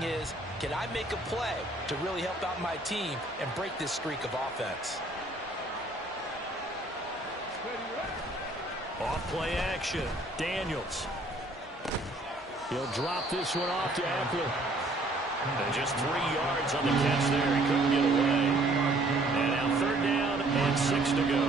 thinking is, can I make a play to really help out my team and break this streak of offense? Off play action. Daniels. He'll drop this one off to Eckler. And just 3 yards on the catch there. He couldn't get away. And now 3rd down and 6 to go.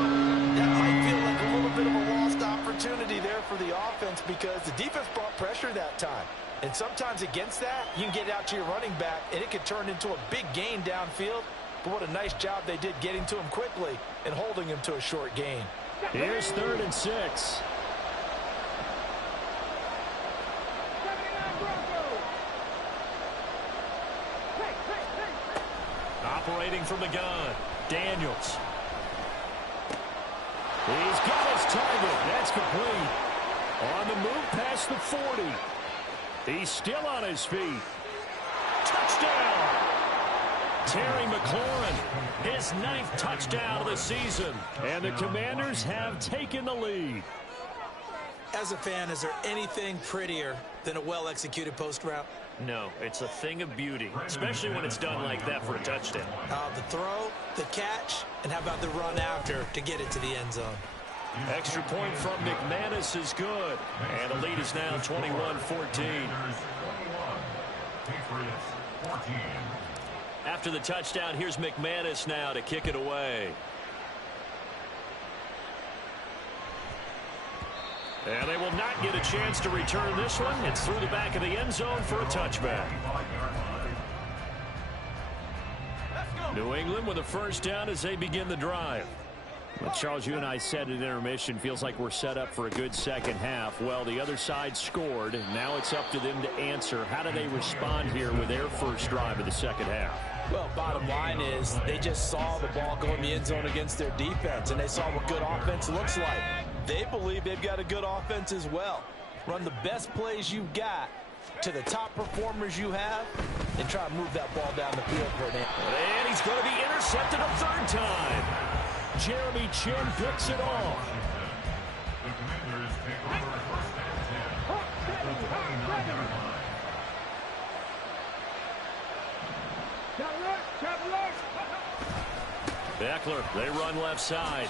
That might feel like a little bit of a lost opportunity there for the offense because the defense brought pressure that time. And sometimes against that, you can get out to your running back, and it could turn into a big gain downfield. But what a nice job they did getting to him quickly and holding him to a short gain. Here's 3rd and 6. Operating from the gun, Daniels. He's got his target. That's complete. On the move past the 40. He's still on his feet. Touchdown! Terry McLaurin, his 9th touchdown of the season. And the Commanders have taken the lead. As a fan, is there anything prettier than a well-executed post route? No, it's a thing of beauty, especially when it's done like that for a touchdown. The throw, the catch, and how about the run after to get it to the end zone? Extra point from McManus is good. And the lead is now 21-14. After the touchdown, here's McManus now to kick it away. And they will not get a chance to return this one. It's through the back of the end zone for a touchback. New England with a 1st down as they begin the drive. Well, Charles, you and I said at intermission, feels like we're set up for a good second half. Well, the other side scored, and now it's up to them to answer. How do they respond here with their first drive of the second half? Well, bottom line is they just saw the ball go in the end zone against their defense, and they saw what good offense looks like. They believe they've got a good offense as well. Run the best plays you've got to the top performers you have and try to move that ball down the field for an answer. And he's going to be intercepted a 3rd time. Jeremy Chin picks it off. Eckler, they run left side.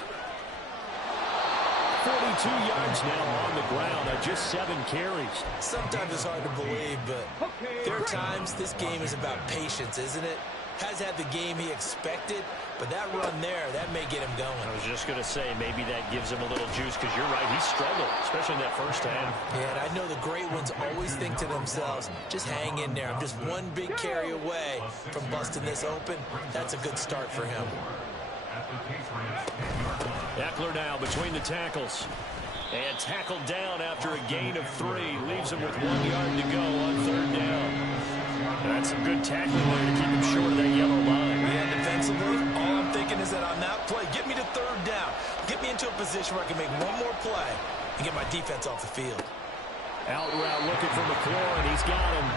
42 yards now on the ground on just 7 carries. Sometimes it's hard to believe, but there are times this game is about patience, isn't it? Has had the game he expected, but that run there, that may get him going. I was just going to say, maybe that gives him a little juice, because you're right, he struggled, especially in that first half. Yeah, and I know the great ones always think to themselves, just hang in there. I'm just one big carry away from busting this open. That's a good start for him. Eckler now between the tackles. And tackled down after a gain of 3. Leaves him with 1 yard to go on 3rd down. That's some good tackling there to keep him short of that yellow line. Yeah, defensively, all I'm thinking is that on that play, get me to 3rd down. Get me into a position where I can make one more play and get my defense off the field. Out route looking for McLaurin. He's got him.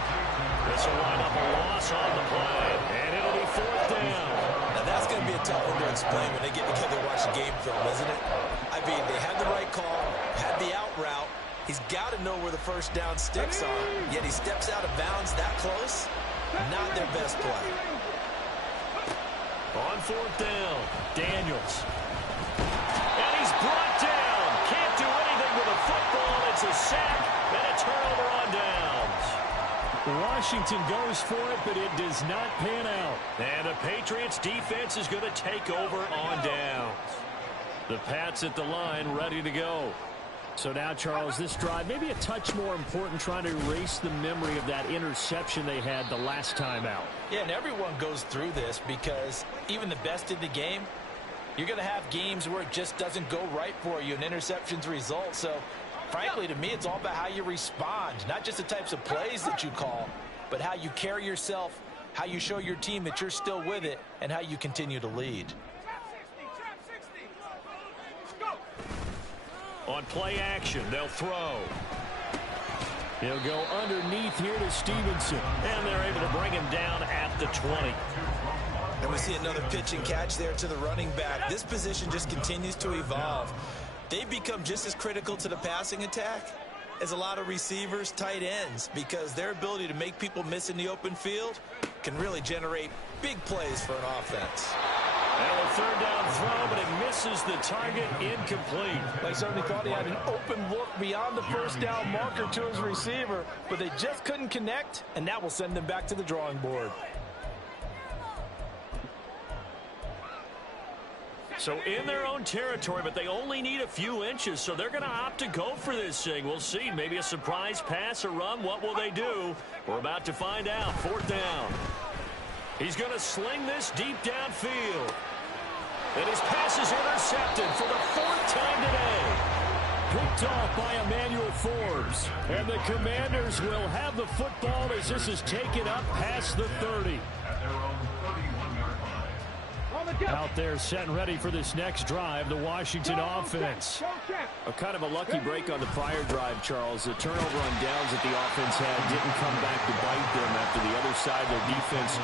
This will line up a loss on the play. And it'll be 4th down. Now that's going to be a tough one to explain when they get together and watch the game film, isn't it? I mean, they had the right call, had the out route. He's got to know where the 1st down sticks are, yet he steps out of bounds that close. Not their best play. On 4th down, Daniels. And he's brought down. Can't do anything with a football. It's a sack and a turnover on downs. Washington goes for it, but it does not pan out. And the Patriots defense is going to take over on downs. The Pats at the line, ready to go. So now, Charles, this drive maybe a touch more important, trying to erase the memory of that interception they had the last time out. Yeah, and everyone goes through this because even the best in the game, you're going to have games where it just doesn't go right for you and interceptions result. So, frankly, to me, it's all about how you respond, not just the types of plays that you call, but how you carry yourself, how you show your team that you're still with it, and how you continue to lead. On play action, they'll throw. He'll go underneath here to Stevenson. And they're able to bring him down at the 20. And we see another pitch and catch there to the running back. This position just continues to evolve. They become just as critical to the passing attack is a lot of receivers, tight ends, because their ability to make people miss in the open field can really generate big plays for an offense. And a third down throw, but it misses the target, incomplete. They certainly thought he had an open look beyond the first down marker to his receiver, but they just couldn't connect, and that will send them back to the drawing board. So in their own territory, but they only need a few inches, so they're going to opt to go for this thing. We'll see. Maybe a surprise pass or run. What will they do? We're about to find out. Fourth down. He's going to sling this deep downfield. And his pass is intercepted for the fourth time today. Picked off by Emmanuel Forbes. And the Commanders will have the football as this is taken up past the 30. Out there set and ready for this next drive, the Washington offense. A kind of a lucky break on the prior drive, Charles. The turnover on downs that the offense had didn't come back to bite them after the other side. Their defense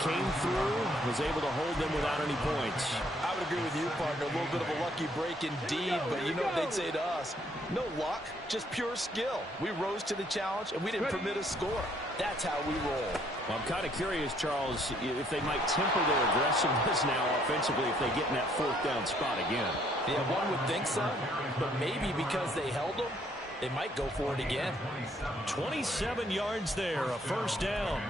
came through, was able to hold them without any points. I would agree with you, partner. A little bit of a lucky break indeed, but you know what they'd say to us? No luck, just pure skill. We rose to the challenge, and we didn't permit a score. That's how we roll. Well, I'm kind of curious, Charles, if they might temper their aggressiveness now offensively if they get in that fourth down spot again. Yeah, one would think so, but maybe because they held them, they might go for it again. 27 yards there, a first down.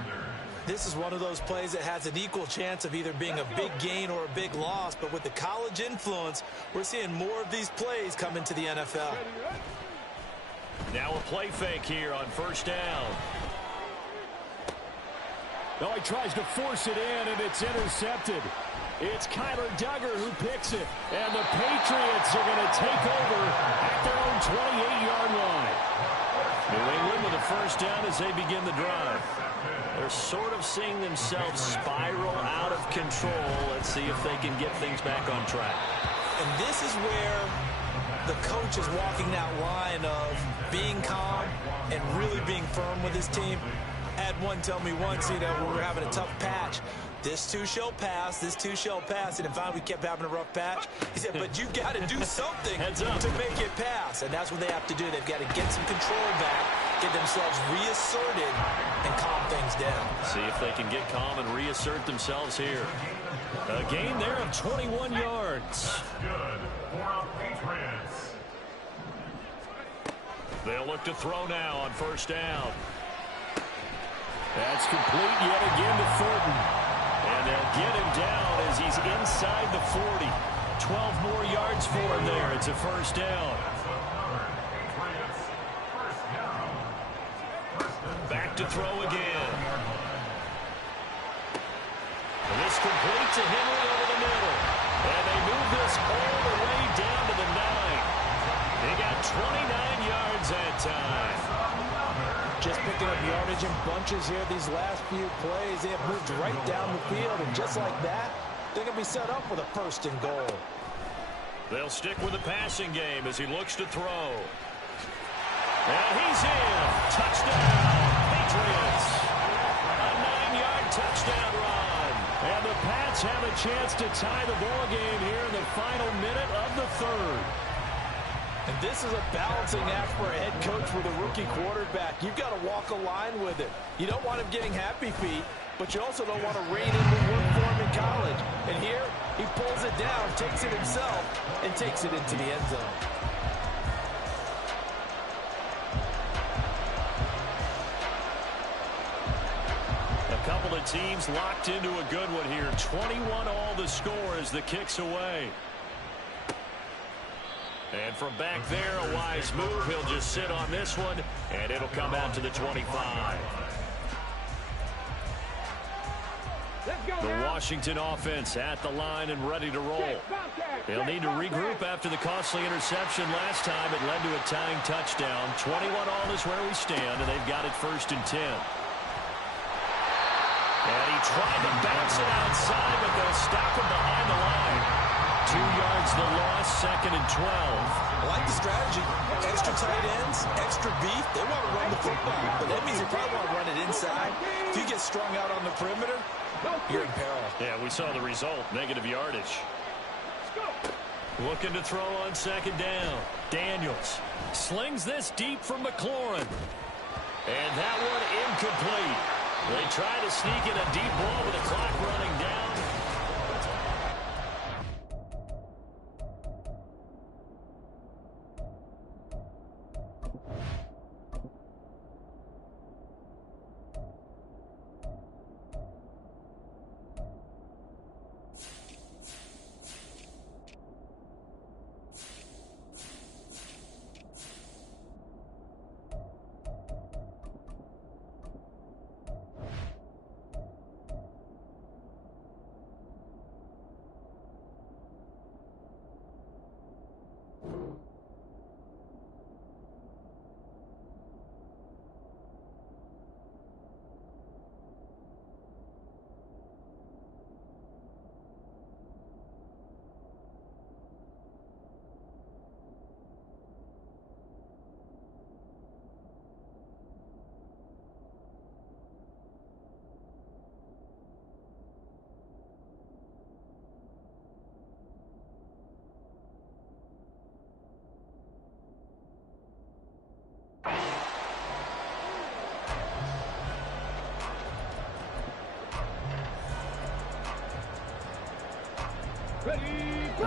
This is one of those plays that has an equal chance of either being a big gain or a big loss, but with the college influence, we're seeing more of these plays come into the NFL. Now a play fake here on first down. No, he tries to force it in, and it's intercepted. It's Kyler Duggar who picks it, and the Patriots are going to take over at their own 28-yard line. New England with a first down as they begin the drive. They're sort of seeing themselves spiral out of control. Let's see if they can get things back on track. And this is where the coach is walking that line of being calm and really being firm with his team. Had one tell me once, when we were having a tough patch, this too shall pass, this too shall pass, and then finally we kept having a rough patch. He said, but you've got to do something to make it pass, and that's what they have to do. They've got to get some control back, get themselves reasserted, and calm things down. See if they can get calm and reassert themselves here. A gain there of 21 yards. They'll look to throw now on first down. That's complete yet again to Thornton. And they'll get him down as he's inside the 40. 12 more yards for him there. It's a first down. Back to throw again. And this complete to Henry over the middle. And they move this all the way down to the 9. They got 29 yards that time. Just picking up yardage in bunches here these last few plays. They have moved right down the field, and just like that, they're going to be set up with a first and goal. They'll stick with the passing game as he looks to throw. And he's in. Touchdown, Patriots. A 9-yard touchdown run. And the Pats have a chance to tie the ball game here in the final minute of the third. And this is a balancing act for a head coach with a rookie quarterback. You've got to walk a line with it. You don't want him getting happy feet, but you also don't want to rein in what worked for him in college. And here, he pulls it down, takes it himself, and takes it into the end zone. A couple of teams locked into a good one here. 21 all the score as the kick's away. And from back there, a wise move. He'll just sit on this one, and it'll come out to the 25. The Washington offense at the line and ready to roll. They'll need to regroup after the costly interception last time. It led to a tying touchdown. 21 all is where we stand, and they've got it first and 10. And he tried to bounce it outside, but they'll stop him behind the line. 2 yards the loss, second and 12. I like the strategy. Extra tight ends, extra beef. They want to run the football, but that means they probably want to run it inside. If you get strung out on the perimeter, you're in peril. Yeah, we saw the result, negative yardage. Looking to throw on second down. Daniels slings this deep from McLaurin. And that one incomplete. They try to sneak in a deep ball with the clock running down.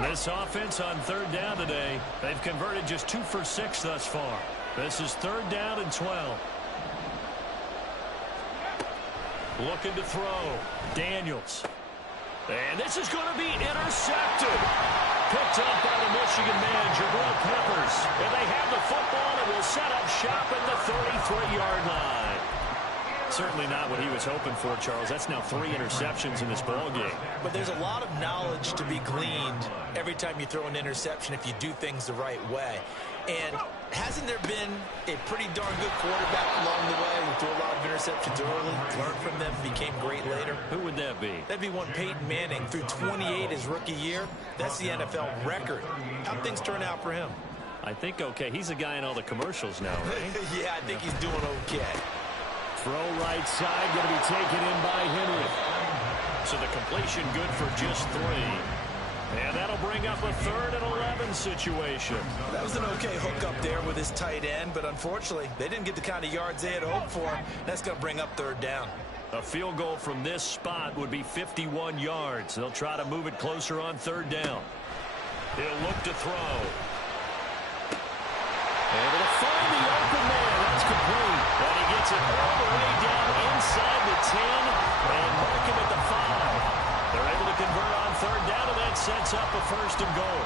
This offense on third down today, they've converted just 2 for 6 thus far. This is third down and 12. Looking to throw. Daniels. And this is going to be intercepted. Picked up by the Michigan man, Jabril Peppers. And they have the football and will set up shop at the 33-yard line. Certainly not what he was hoping for, Charles. That's now 3 interceptions in this ball game. But there's a lot of knowledge to be gleaned every time you throw an interception if you do things the right way. And hasn't there been a pretty darn good quarterback along the way who threw a lot of interceptions early, learned from them, became great later? Who would that be? That'd be one Peyton Manning, threw 28 his rookie year. That's the NFL record. How'd things turn out for him? I think okay. He's a guy in all the commercials now, right? Yeah, I think he's doing okay. Throw right side, going to be taken in by Henry. So the completion good for just 3. And that'll bring up a 3rd and 11 situation. That was an okay hookup there with his tight end, but unfortunately, they didn't get the kind of yards they had hoped for. That's going to bring up 3rd down. A field goal from this spot would be 51 yards. They'll try to move it closer on 3rd down. He'll look to throw. Able to find the open man. That's complete. And he gets it all the way down inside the 10 and mark him at the 5. They're able to convert on 3rd down, and that sets up a 1st and goal.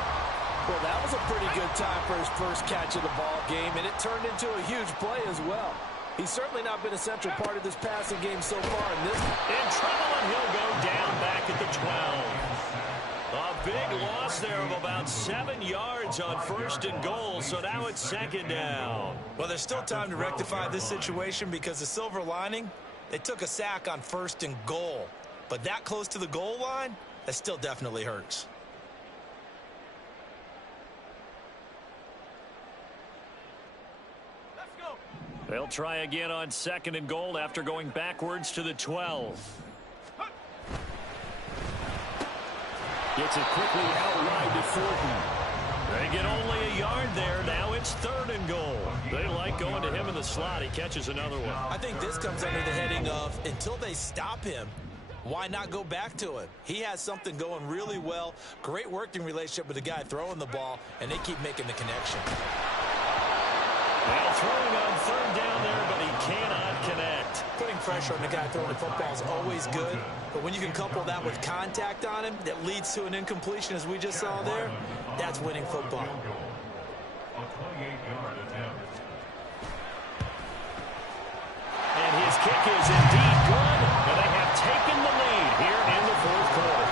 Well, that was a pretty good time for his first catch of the ball game, and it turned into a huge play as well. He's certainly not been a central part of this passing game so far. In trouble, and he'll go down back at the 12. A big loss there of about 7 yards on 1st and goal, so now it's 2nd down. Well, there's still time to rectify this situation because the silver lining, they took a sack on 1st and goal. But that close to the goal line, that still definitely hurts. Let's go. They'll try again on 2nd and goal after going backwards to the 12. Gets it quickly out wide to Fulton. They get only a yard there. Now it's 3rd and goal. They like going to him in the slot. He catches another one. I think this comes under the heading of until they stop him, why not go back to it? He has something going really well. Great working relationship with the guy throwing the ball, and they keep making the connection. Well, throwing on 3rd down there, but he cannot connect. Putting pressure on the guy throwing the football is always good, but when you can couple that with contact on him that leads to an incompletion, as we just saw there, that's winning football. And his kick is indeed good, and they have taken the lead here in the 4th quarter.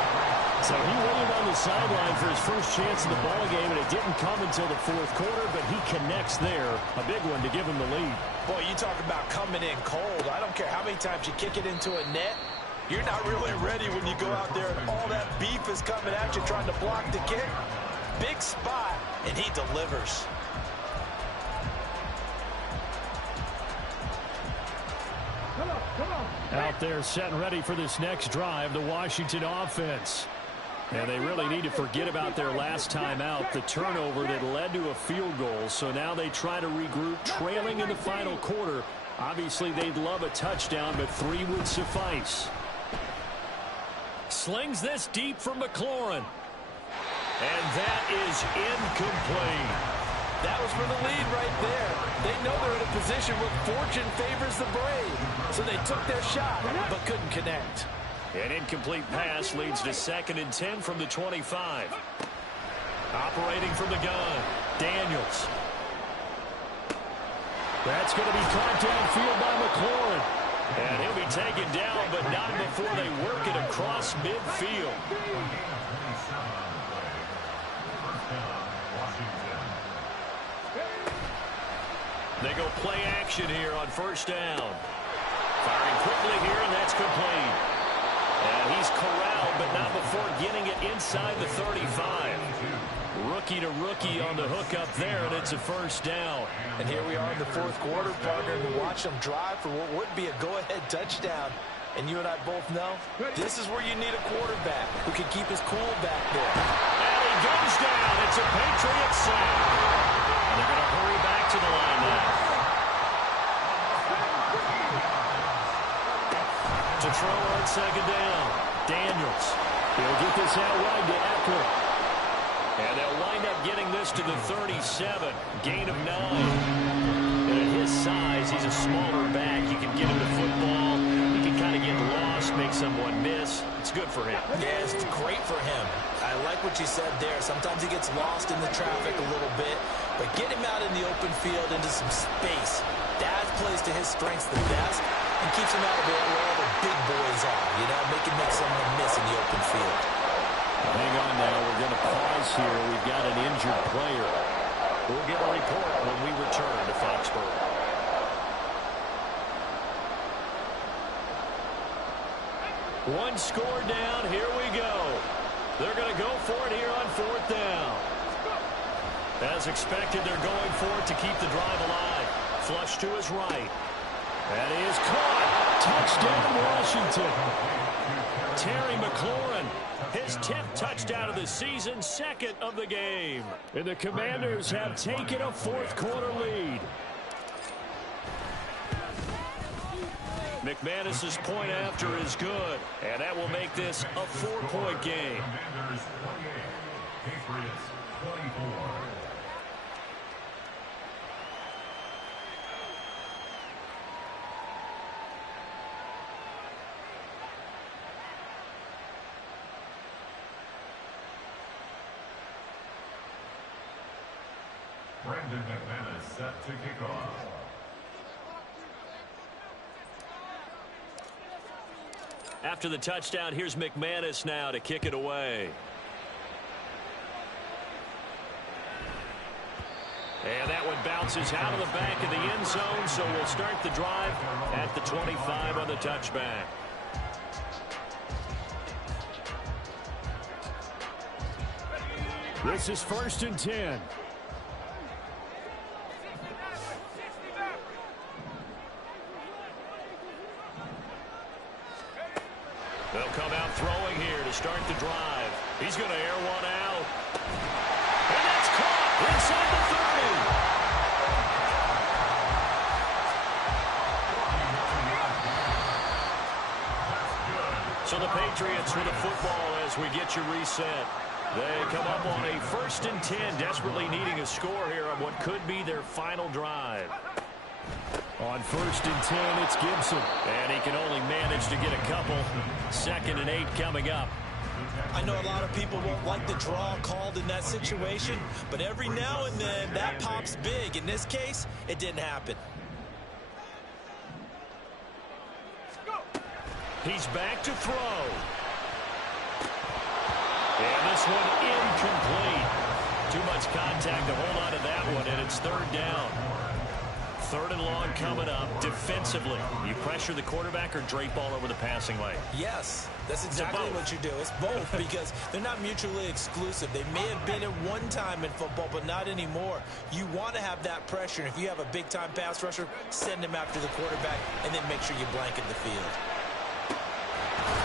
So he waited on the sideline for his first chance in the ball game, and it didn't come until the 4th quarter, but he connects there. A big one to give him the lead. Boy, you talk about coming in cold. I don't care how many times you kick it into a net. You're not really ready when you go out there and all that beef is coming at you trying to block the kick. Big spot, and he delivers. Out there set and ready for this next drive, the Washington offense. And they really need to forget about their last time out, the turnover that led to a field goal. So now they try to regroup, trailing in the final quarter. Obviously, they'd love a touchdown, but 3 would suffice. Slings this deep for McLaurin. And that is incomplete. That was for the lead right there. They know they're in a position where fortune favors the brave. So they took their shot, but couldn't connect. An incomplete pass leads to 2nd and 10 from the 25. Operating from the gun, Daniels. That's going to be caught downfield by McLaurin. And he'll be taken down, but not before they work it across midfield. They go play action here on 1st down. Firing quickly here, and that's complete. And he's corralled, but not before getting it inside the 35. Rookie to rookie on the hook up there, and it's a 1st down. And here we are in the 4th quarter, partner, and watch them drive for what would be a go-ahead touchdown. And you and I both know this is where you need a quarterback who can keep his cool back there. And he goes down. It's a Patriot sack. And they're going to hurry back to the line now. To throw on 2nd down. Daniels. He'll get this out wide to Eckler. And they'll wind up getting this to the 37. Gain of 9. And at his size, he's a smaller back. You can get him the football. He can kind of get lost, make someone miss. It's good for him. Yeah, it's great for him. I like what you said there. Sometimes he gets lost in the traffic a little bit. But get him out in the open field into some space. That plays to his strengths the best and keeps him out of it where all the big boys are. You know, make someone miss in the open field. Hang on now. We're going to pause here. We've got an injured player. We'll get a report when we return to Foxborough. One score down. Here we go. They're going to go for it here on 4th down. As expected, they're going for it to keep the drive alive. Flush to his right. That is caught. Touchdown, Washington. Terry McLaurin, his 10th touchdown of the season, 2nd of the game. And the Commanders have taken a 4th quarter lead. McManus's point after is good, and that will make this a 4-point game. Brandon McManus set to kick off. After the touchdown, here's McManus now to kick it away. And that one bounces out of the back of the end zone, so we'll start the drive at the 25 on the touchback. This is 1st and 10. They'll come out throwing here to start the drive. He's going to air one out. And that's caught inside the 30. So the Patriots with the football as we get you reset. They come up on a 1st and 10, desperately needing a score here on what could be their final drive. On 1st and 10, it's Gibson. And he can only manage to get a couple. 2nd and 8 coming up. I know a lot of people won't like the draw called in that situation, but every now and then that pops big. In this case, it didn't happen. He's back to throw. And this one incomplete. Too much contact to hold on to that one, and it's 3rd down. 3rd and long coming up. Defensively, you pressure the quarterback or drape all over the passing lane? Yes, that's exactly what you do. It's both because they're not mutually exclusive. They may have been at one time in football, but not anymore. You want to have that pressure. If you have a big-time pass rusher, send him after the quarterback, and then make sure you blanket the field.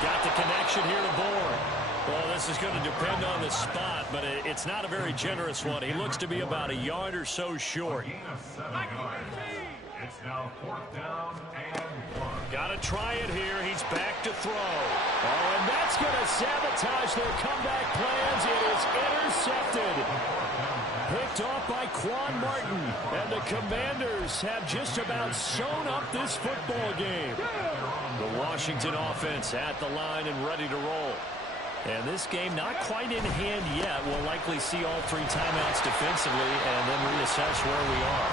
Got the connection here to Bourne. Well, this is going to depend on the spot, but it's not a very generous one. He looks to be about a yard or so short. It's now 4th down and 1. Got to try it here. He's back to throw. Oh, and that's going to sabotage their comeback plans. It is intercepted. Picked off by Quan Martin. And the Commanders have just about sewn up this football game. The Washington offense at the line and ready to roll. And this game not quite in hand yet. We'll likely see all 3 timeouts defensively and then reassess where we are.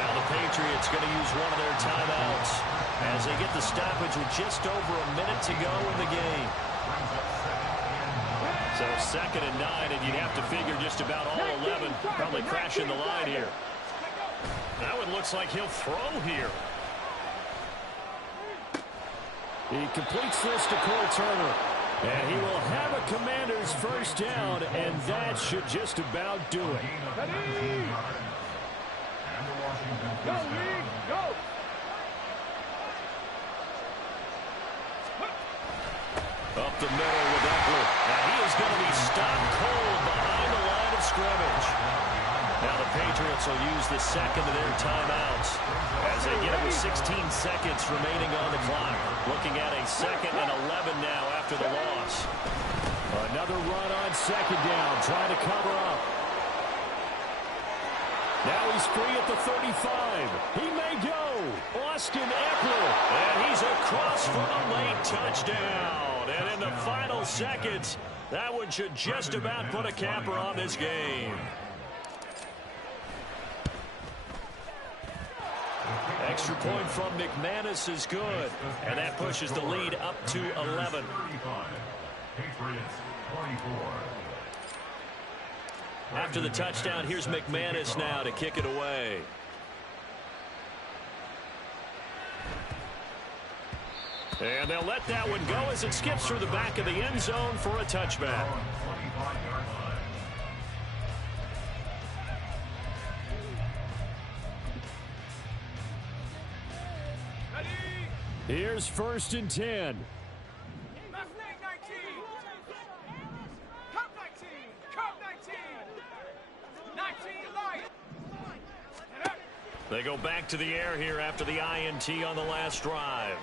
Now the Patriots going to use one of their timeouts as they get the stoppage with just over a minute to go in the game. So 2nd and 9, and you'd have to figure just about all 11 probably crashing the line here. Now it looks like he'll throw here. He completes this to Cole Turner. And he will have a Commanders first down, and that should just about do it. Up the middle with Eckler. And he is going to be stopped cold behind the line of scrimmage. Now the Patriots will use the 2nd of their timeouts as they get it with 16 seconds remaining on the clock. Looking at a 2nd and 11 now after the loss. Another run on 2nd down, trying to cover up. Now he's free at the 35. He may go. Austin Eckler. And he's across for a late touchdown. And in the final seconds, that one should just about put a capper on this game. Extra point from McManus is good. And that pushes the lead up to 11. Patriots 24. After the touchdown, here's McManus now to kick it away. And they'll let that one go as it skips through the back of the end zone for a touchback. Here's 1st and 10. They go back to the air here after the INT on the last drive.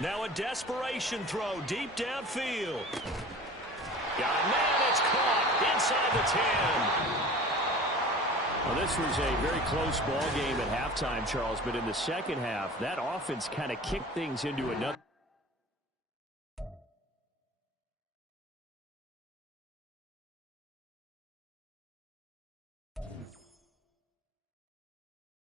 Now a desperation throw deep downfield. Got a man, it's caught inside the 10. Well, this was a very close ball game at halftime, Charles, but in the second half, that offense kind of kicked things into another.